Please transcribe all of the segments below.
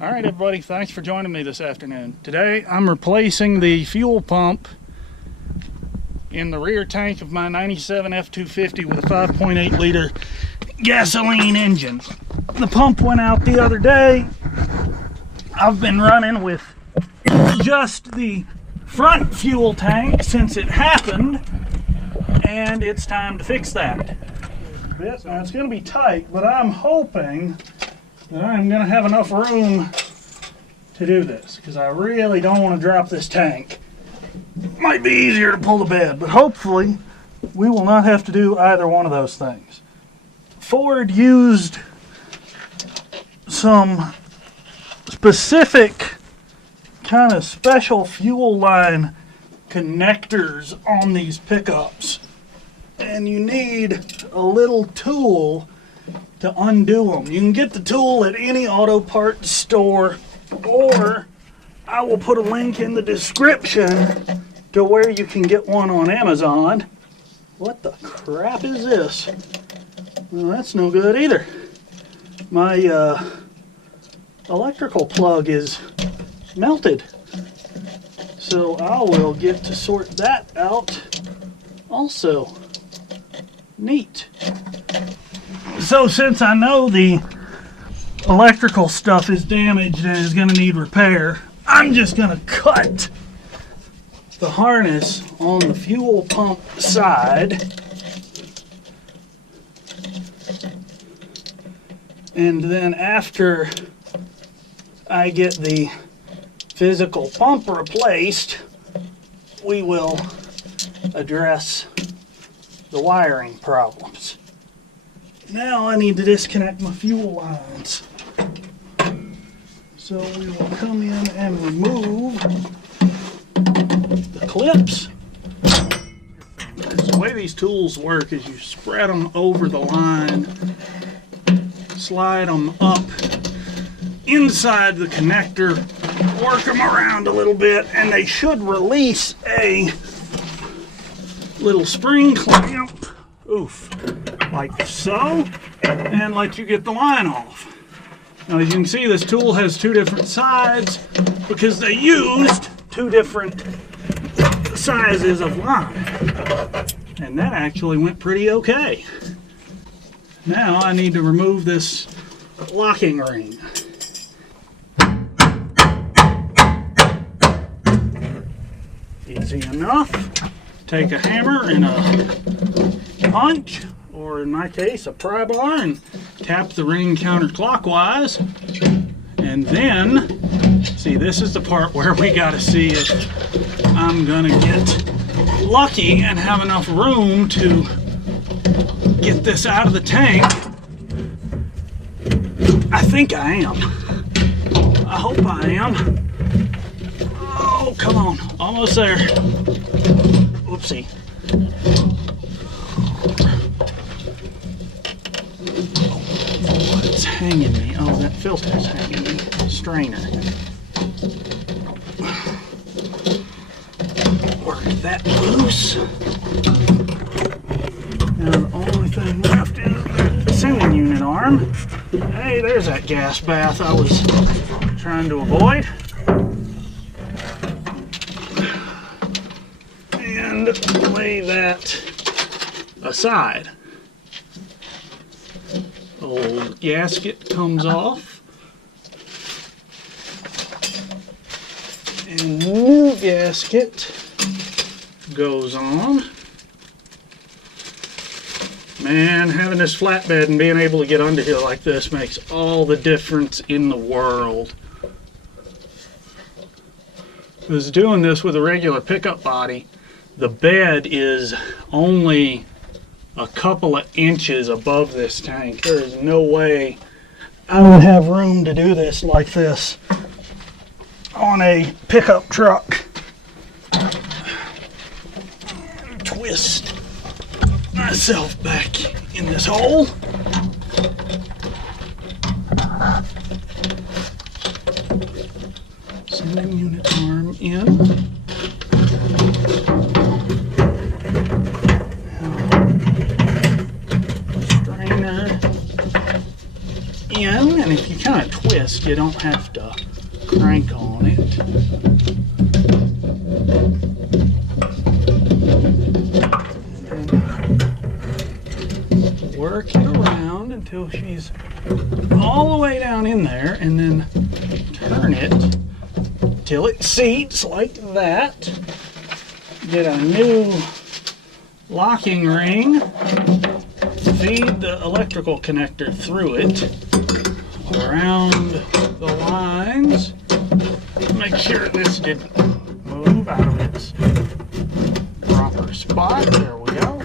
All right, everybody, thanks for joining me this afternoon. Today, I'm replacing the fuel pump in the rear tank of my 97 F250 with a 5.8 liter gasoline engine. The pump went out the other day. I've been running with just the front fuel tank since it happened, and it's time to fix that. Now, it's going to be tight, but I'm hoping that I'm going to have enough room to do this, because I really don't want to drop this tank. Might be easier to pull the bed, but hopefully we will not have to do either one of those things. Ford used some specific kind of special fuel line connectors on these pickups, and you need a little tool to undo them. You can get the tool at any auto parts store, or I will put a link in the description to where you can get one on Amazon. What the crap is this? Well, that's no good either. My electrical plug is melted, so I will get to sort that out also. Neat. So since I know the electrical stuff is damaged and is going to need repair, I'm just going to cut the harness on the fuel pump side, and then after I get the physical pump replaced, we will address the wiring problems. Now I need to disconnect my fuel lines. So we will come in and remove the clips. The way these tools work is you spread them over the line, slide them up inside the connector, work them around a little bit, and they should release a little spring clamp, like so, and let you get the line off. Now, as you can see, this tool has two different sides because they used two different sizes of line, and that actually went pretty okay. Now I need to remove this locking ring. Easy enough. Take a hammer and a punch, or in my case a pry bar, and tap the ring counterclockwise. And then, see, this is the part where we gotta see if I'm gonna get lucky and have enough room to get this out of the tank. I think I am. I hope I am. Oh, come on, almost there. Oopsie. What's hanging me? Oh, that filter's hanging me. Strainer. Work that loose. Now the only thing left is the sending unit arm. Hey, there's that gas bath I was trying to avoid. And lay that aside. The old gasket comes off, and new gasket goes on. Man, having this flatbed and being able to get under here like this makes all the difference in the world. I was doing this with a regular pickup body. The bed is only a couple of inches above this tank. There is no way I would have room to do this like this on a pickup truck. Twist myself back in this hole. Sending unit arm in. in, and if you kind of twist, fixed, you don't have to crank on it. And work it around until she's all the way down in there, and then turn it till it seats like that. Get a new locking ring, feed the electrical connector through it, around the lines, make sure this didn't move out of its proper spot. There we go.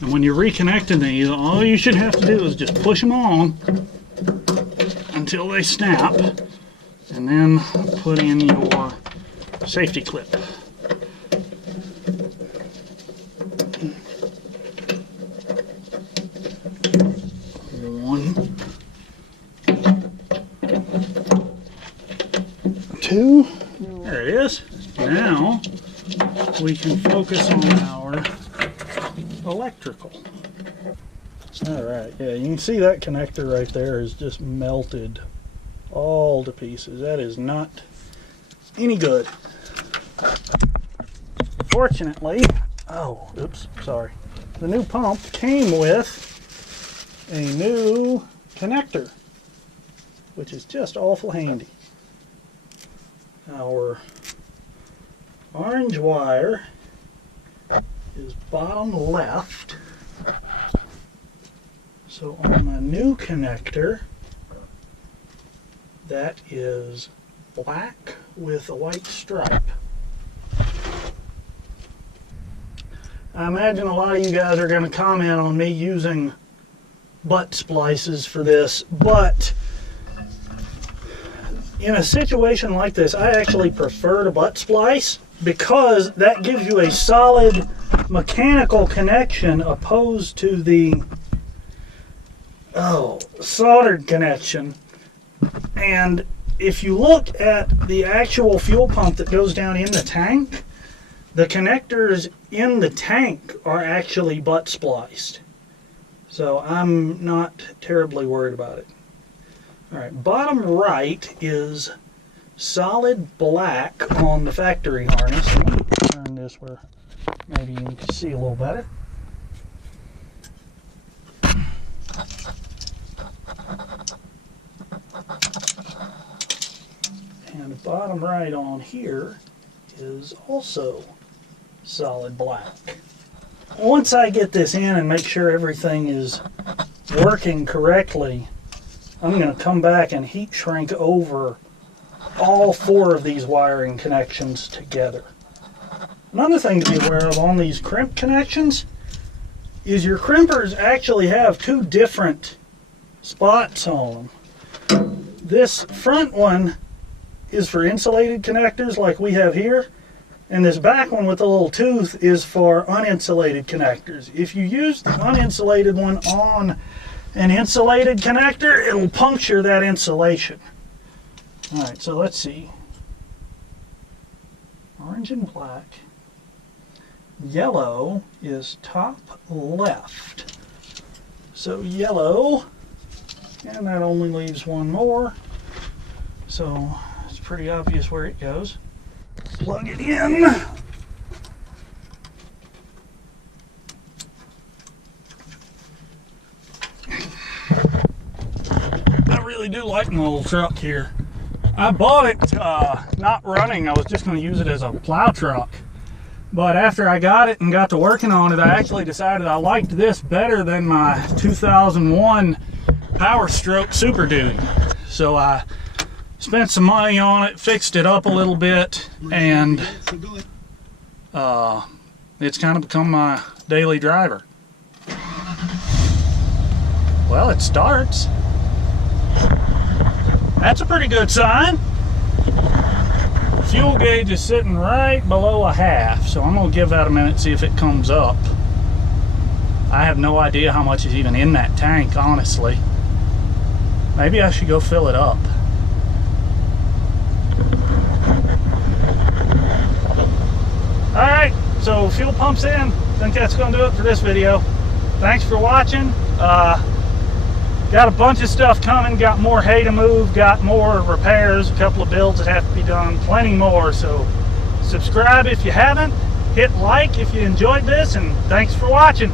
And when you're reconnecting these, all you should have to do is just push them on until they snap, and then put in your safety clip. One, two, there it is. Now we can focus on our electrical. Alright, yeah, you can see that connector right there is just melted all to pieces. That is not any good. Fortunately, the new pump came with a new connector, which is just awful handy. Our orange wire is bottom left. So on my new connector, that is black with a white stripe. I imagine a lot of you guys are going to comment on me using butt splices for this, but in a situation like this, I actually prefer to butt splice because that gives you a solid mechanical connection opposed to the soldered connection. And if you look at the actual fuel pump that goes down in the tank, the connectors in the tank are actually butt spliced. So I'm not terribly worried about it. Alright, bottom right is solid black on the factory harness. Let me turn this where maybe you can see a little better. And bottom right on here is also solid black. Once I get this in and make sure everything is working correctly, I'm going to come back and heat shrink over all four of these wiring connections together. Another thing to be aware of on these crimp connections is your crimpers actually have two different spots on them. This front one is for insulated connectors like we have here, and this back one with the little tooth is for uninsulated connectors. If you use the uninsulated one on an insulated connector, it'll puncture that insulation. Alright, so let's see. Orange and black. Yellow is top left. So yellow, and that only leaves one more. So it's pretty obvious where it goes. Plug it in. I really do like my little truck here. I bought it not running. I was just going to use it as a plow truck. But after I got it and got to working on it, I actually decided I liked this better than my 2001 Power Stroke Super Duty. So I spent some money on it, fixed it up a little bit, and it's kind of become my daily driver. Well, it starts. That's a pretty good sign. The fuel gauge is sitting right below a half, so I'm going to give that a minute, see if it comes up. I have no idea how much is even in that tank, honestly. Maybe I should go fill it up. Alright, So fuel pump's in. I think that's going to do it for this video. Thanks for watching. Got a bunch of stuff coming. Got more hay to move. Got more repairs. A couple of builds that have to be done. Plenty more. So subscribe if you haven't. Hit like if you enjoyed this. And thanks for watching.